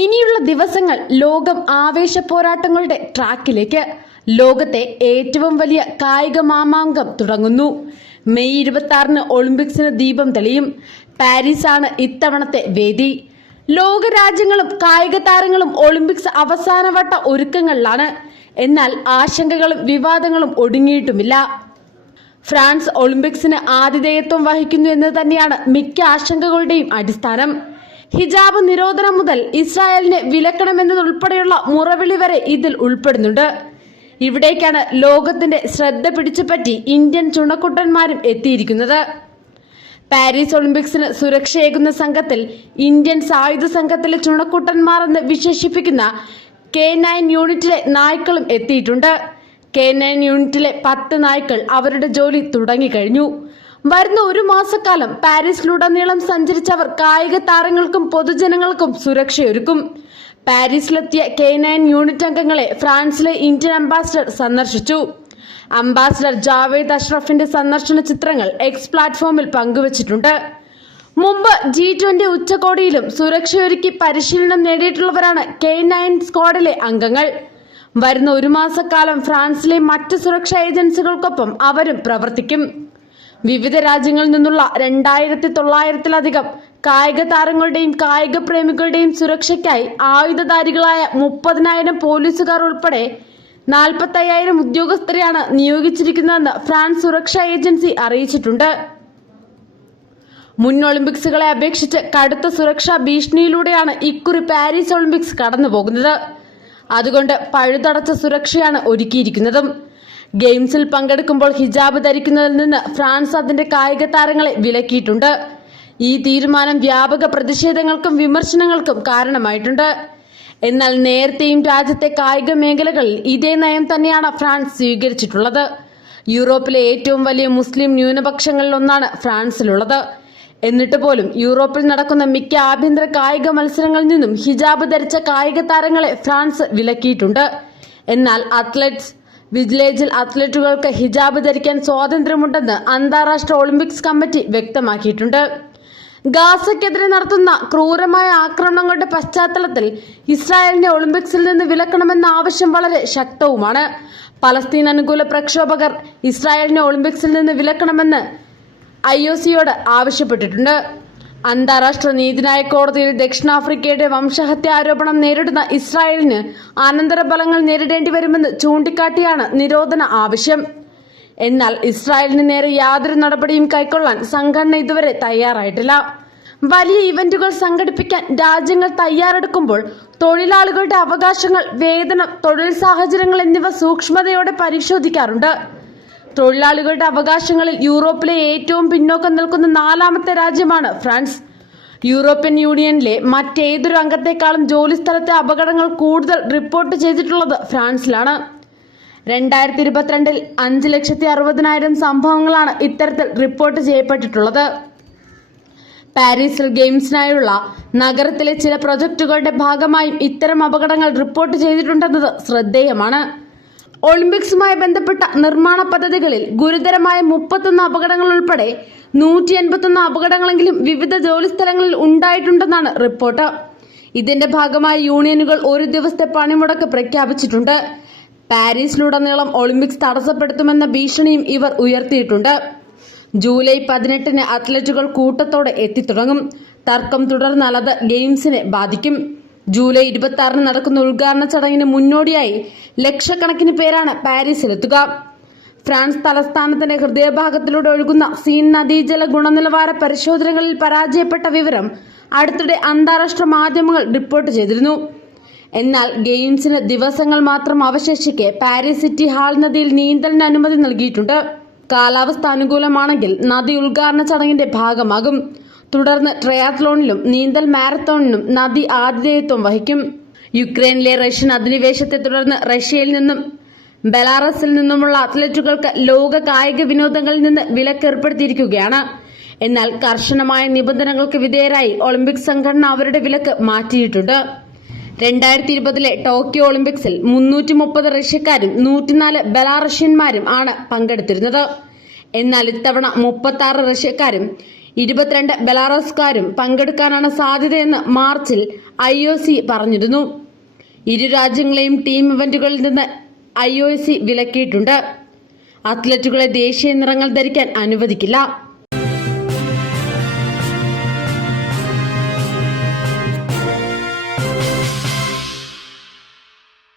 ഇനിയുള്ള ദിവസങ്ങൾ ലോകം ആവേശ പോരാട്ടങ്ങളുടെ ട്രാക്കിലേക്ക്. ലോകത്തെ ഏറ്റവും വലിയ കായിക മാമാങ്കം തുടങ്ങുന്നു. മെയ് 26 ഒളിമ്പിക്സിന് ദീപം തെളിയും. പാരീസാണ് ഇത്തവണത്തെ വേദി. ലോകരാജ്യങ്ങളും കായിക താരങ്ങളും ഒളിമ്പിക്സ് അവസാനവട്ട ഒരുക്കങ്ങളിലാണ്. എന്നാൽ ആശങ്കകളും വിവാദങ്ങളും ഒടുങ്ങിയിട്ടുമില്ല. ഫ്രാൻസ് ഒളിമ്പിക്സിന് ആതിഥേയത്വം വഹിക്കുന്നു എന്ന് തന്നെയാണ് മിക്ക ആശങ്കകളുടെയും അടിസ്ഥാനം. ഹിജാബ് നിരോധനം മുതൽ ഇസ്രായേലിനെ വിലക്കണമെന്നതുൾപ്പെടെയുള്ള മുറവിളി വരെ ഇതിൽ ഉൾപ്പെടുന്നുണ്ട്. ഇവിടേക്കാണ് ലോകത്തിന്റെ ശ്രദ്ധ പിടിച്ചുപറ്റി ഇന്ത്യൻ ചുണക്കുട്ടന്മാരും എത്തിയിരിക്കുന്നത്. പാരീസ് ഒളിമ്പിക്സിന് സുരക്ഷയേകുന്ന സംഘത്തിൽ ഇന്ത്യൻ സായുധ സംഘത്തിലെ ചുണക്കുട്ടന്മാർ എന്ന് വിശേഷിപ്പിക്കുന്ന K9 യൂണിറ്റിലെ നായ്ക്കളും എത്തിയിട്ടുണ്ട്. K9 യൂണിറ്റിലെ 10 നായ്ക്കൾ അവരുടെ ജോലി തുടങ്ങിക്കഴിഞ്ഞു. വരുന്ന ഒരു മാസക്കാലം പാരീസിലുടനീളം സഞ്ചരിച്ചവർ കായിക താരങ്ങൾക്കും പൊതുജനങ്ങൾക്കും സുരക്ഷയൊരുക്കും. പാരീസിലെത്തിയ K9 യൂണിറ്റ് അംഗങ്ങളെ ഫ്രാൻസിലെ ഇന്ത്യൻ അംബാസിഡർ സന്ദർശിച്ചു. അംബാസിഡർ ജാവേദ് അഷ്റഫിന്റെ സന്ദർശന ചിത്രങ്ങൾ എക്സ് പ്ലാറ്റ്ഫോമിൽ പങ്കുവച്ചിട്ടുണ്ട്. മുമ്പ് G20 ഉച്ചകോടിയിലും സുരക്ഷയൊരുക്കി പരിശീലനം നേടിയിട്ടുള്ളവരാണ് K9 സ്ക്വാഡിലെ അംഗങ്ങൾ. വരുന്ന ഒരു മാസക്കാലം ഫ്രാൻസിലെ മറ്റ് സുരക്ഷാ ഏജൻസികൾക്കൊപ്പം അവരും പ്രവർത്തിക്കും. വിവിധ രാജ്യങ്ങളിൽ നിന്നുള്ള 2900-ലധികം കായിക താരങ്ങളുടെയും കായിക പ്രേമികളുടെയും സുരക്ഷയ്ക്കായി ആയുധധാരികളായ 30,000 പോലീസുകാർ ഉൾപ്പെടെ 45,000 ഉദ്യോഗസ്ഥരെയാണ് നിയോഗിച്ചിരിക്കുന്നതെന്ന് ഫ്രാൻസ് സുരക്ഷാ ഏജൻസി അറിയിച്ചിട്ടുണ്ട്. മുൻ ഒളിമ്പിക്സുകളെ അപേക്ഷിച്ച് കടുത്ത സുരക്ഷാ ഭീഷണിയിലൂടെയാണ് ഇക്കുറി പാരീസ് ഒളിമ്പിക്സ് കടന്നുപോകുന്നത്. അതുകൊണ്ട് പഴുതടച്ച സുരക്ഷയാണ് ഒരുക്കിയിരിക്കുന്നതും. ഗെയിംസിൽ പങ്കെടുക്കുമ്പോൾ ഹിജാബ് ധരിക്കുന്നതിൽ നിന്ന് ഫ്രാൻസ് അതിന്റെ കായിക താരങ്ങളെ വിലക്കിയിട്ടുണ്ട്. ഈ തീരുമാനം വ്യാപക പ്രതിഷേധങ്ങൾക്കും വിമർശനങ്ങൾക്കും കാരണമായിട്ടുണ്ട്. എന്നാൽ നേരത്തെയും രാജ്യത്തെ കായിക മേഖലകളിൽ ഇതേ നയം തന്നെയാണ് ഫ്രാൻസ് സ്വീകരിച്ചിട്ടുള്ളത്. യൂറോപ്പിലെ ഏറ്റവും വലിയ മുസ്ലിം ന്യൂനപക്ഷങ്ങളിൽ ഒന്നാണ് ഫ്രാൻസിലുള്ളത്. എന്നിട്ട് പോലും യൂറോപ്പിൽ നടക്കുന്ന മിക്ക ആഭ്യന്തര കായിക മത്സരങ്ങളിൽ നിന്നും ഹിജാബ് ധരിച്ച കായിക താരങ്ങളെ ഫ്രാൻസ് വിലക്കിയിട്ടുണ്ട്. എന്നാൽ വില്ലേജിൽ അത്ലറ്റുകൾക്ക് ഹിജാബ് ധരിക്കാൻ സ്വാതന്ത്ര്യമുണ്ടെന്ന് അന്താരാഷ്ട്ര ഒളിമ്പിക്സ് കമ്മിറ്റി വ്യക്തമാക്കിയിട്ടുണ്ട്. ഗാസയ്ക്കെതിരെ നടത്തുന്ന ക്രൂരമായ ആക്രമണങ്ങളുടെ പശ്ചാത്തലത്തിൽ ഇസ്രായേലിനെ ഒളിമ്പിക്സിൽ നിന്ന് വിലക്കണമെന്ന ആവശ്യം വളരെ ശക്തവുമാണ്. പലസ്തീൻ അനുകൂല പ്രക്ഷോഭകർ ഇസ്രായേലിനെ ഒളിമ്പിക്സിൽ നിന്ന് വിലക്കണമെന്ന് IOCയോട് ആവശ്യപ്പെട്ടിട്ടുണ്ട്. അന്താരാഷ്ട്ര നീതിന്യായ കോടതിയിൽ ദക്ഷിണാഫ്രിക്കയുടെ വംശഹത്യ ആരോപണം നേരിടുന്ന ഇസ്രായേലിന് അനന്തരഫലങ്ങൾ നേരിടേണ്ടി വരുമെന്ന് ചൂണ്ടിക്കാട്ടിയാണ് നിരോധന ആവശ്യം. എന്നാൽ ഇസ്രായേലിന് നേരെ യാതൊരു നടപടിയും കൈക്കൊള്ളാൻ സംഘടന ഇതുവരെ തയ്യാറായിട്ടില്ല. വലിയ ഇവന്റുകൾ സംഘടിപ്പിക്കാൻ രാജ്യങ്ങൾ തയ്യാറെടുക്കുമ്പോൾ തൊഴിലാളികളുടെ അവകാശങ്ങൾ, വേതനം, തൊഴിൽ സാഹചര്യങ്ങൾ എന്നിവ സൂക്ഷ്മതയോടെ പരിശോധിക്കാറുണ്ട്. തൊഴിലാളികളുടെ അവകാശങ്ങളിൽ യൂറോപ്പിലെ ഏറ്റവും പിന്നോക്കം നിൽക്കുന്ന 4ാമത്തെ രാജ്യമാണ് ഫ്രാൻസ്. യൂറോപ്യൻ യൂണിയനിലെ മറ്റേതൊരു അംഗത്തെക്കാളും ജോലിസ്ഥലത്തെ അപകടങ്ങൾ കൂടുതൽ റിപ്പോർട്ട് ചെയ്തിട്ടുള്ളത് ഫ്രാൻസിലാണ്. 2022 5,60,000 സംഭവങ്ങളാണ് ഇത്തരത്തിൽ റിപ്പോർട്ട് ചെയ്യപ്പെട്ടിട്ടുള്ളത്. പാരീസിൽ ഗെയിംസിനായുള്ള നഗരത്തിലെ ചില പ്രൊജക്ടുകളുടെ ഭാഗമായും ഇത്തരം അപകടങ്ങൾ റിപ്പോർട്ട് ചെയ്തിട്ടുണ്ടെന്നത് ശ്രദ്ധേയമാണ്. ഒളിമ്പിക്സുമായി ബന്ധപ്പെട്ട നിർമ്മാണ പദ്ധതികളിൽ ഗുരുതരമായ 31 അപകടങ്ങൾ ഉൾപ്പെടെ 181 അപകടങ്ങളെങ്കിലും വിവിധ ജോലിസ്ഥലങ്ങളിൽ ഉണ്ടായിട്ടുണ്ടെന്നാണ് റിപ്പോർട്ട്. ഇതിന്റെ ഭാഗമായി യൂണിയനുകൾ ഒരു ദിവസത്തെ പണിമുടക്ക് പ്രഖ്യാപിച്ചിട്ടുണ്ട്. പാരീസിലുടനീളം ഒളിമ്പിക്സ് തടസ്സപ്പെടുത്തുമെന്ന ഭീഷണിയും ഇവർ ഉയർത്തിയിട്ടുണ്ട്. ജൂലൈ 18 അത്ലറ്റുകൾ കൂട്ടത്തോടെ എത്തിത്തുടങ്ങും. തർക്കം തുടർന്നാൽ അത് ഗെയിംസിനെ ബാധിക്കും. ജൂലൈ 26 നടക്കുന്ന ഉദ്ഘാടന ചടങ്ങിന് മുന്നോടിയായി ലക്ഷക്കണക്കിന് പേരാണ് പാരീസിലെത്തുക. ഫ്രാൻസ് തലസ്ഥാനത്തിന്റെ ഹൃദയഭാഗത്തിലൂടെ ഒഴുകുന്ന സീൻ നദീജല ഗുണനിലവാര പരിശോധനകളിൽ പരാജയപ്പെട്ട വിവരം അടുത്തിടെ അന്താരാഷ്ട്ര മാധ്യമങ്ങൾ റിപ്പോർട്ട് ചെയ്തിരുന്നു. എന്നാൽ ഗെയിംസിന് ദിവസങ്ങൾ മാത്രം അവശേഷിക്കെ പാരീസ് സിറ്റി ഹാൾ നദിയിൽ നീന്തലിന് അനുമതി നൽകിയിട്ടുണ്ട്. കാലാവസ്ഥ അനുകൂലമാണെങ്കിൽ നദി ഉദ്ഘാടന ചടങ്ങിന്റെ ഭാഗമാകും. തുടർന്ന് ട്രയാത്ലോണിലും നീന്തൽ മാരത്തോണിനും നദി ആതിഥേയത്വം വഹിക്കും. യുക്രൈനിലെ റഷ്യൻ അധിനിവേശത്തെ തുടർന്ന് റഷ്യയിൽ നിന്നും ബെലാറസിൽ നിന്നുമുള്ള അത്ലറ്റുകൾക്ക് ലോക കായിക വിനോദങ്ങളിൽ നിന്ന് വിലക്കേർപ്പെടുത്തിയിരിക്കുകയാണ്. എന്നാൽ കർശനമായ നിബന്ധനകൾക്ക് വിധേയരായി ഒളിമ്പിക്സ് സംഘടന അവരുടെ വിലക്ക് മാറ്റിയിട്ടുണ്ട്. 2020 ടോക്കിയോ ഒളിമ്പിക്സിൽ 330 റഷ്യക്കാരും 104 ബെലാറഷ്യന്മാരും ആണ് പങ്കെടുത്തിരുന്നത്. എന്നാൽ ഇത്തവണ 36 റഷ്യക്കാരും 22 ബെലാറസ്കാരും പങ്കെടുക്കാനാണ് സാധ്യതയെന്ന് മാർച്ചിൽ IOC പറഞ്ഞിരുന്നു. ഇരു രാജ്യങ്ങളെയും ടീം ഇവന്റുകളിൽ നിന്ന് IOC വിലക്കിയിട്ടുണ്ട്. അത്ലറ്റുകളെ ദേശീയ നിറങ്ങൾ ധരിക്കാൻ അനുവദിക്കില്ല.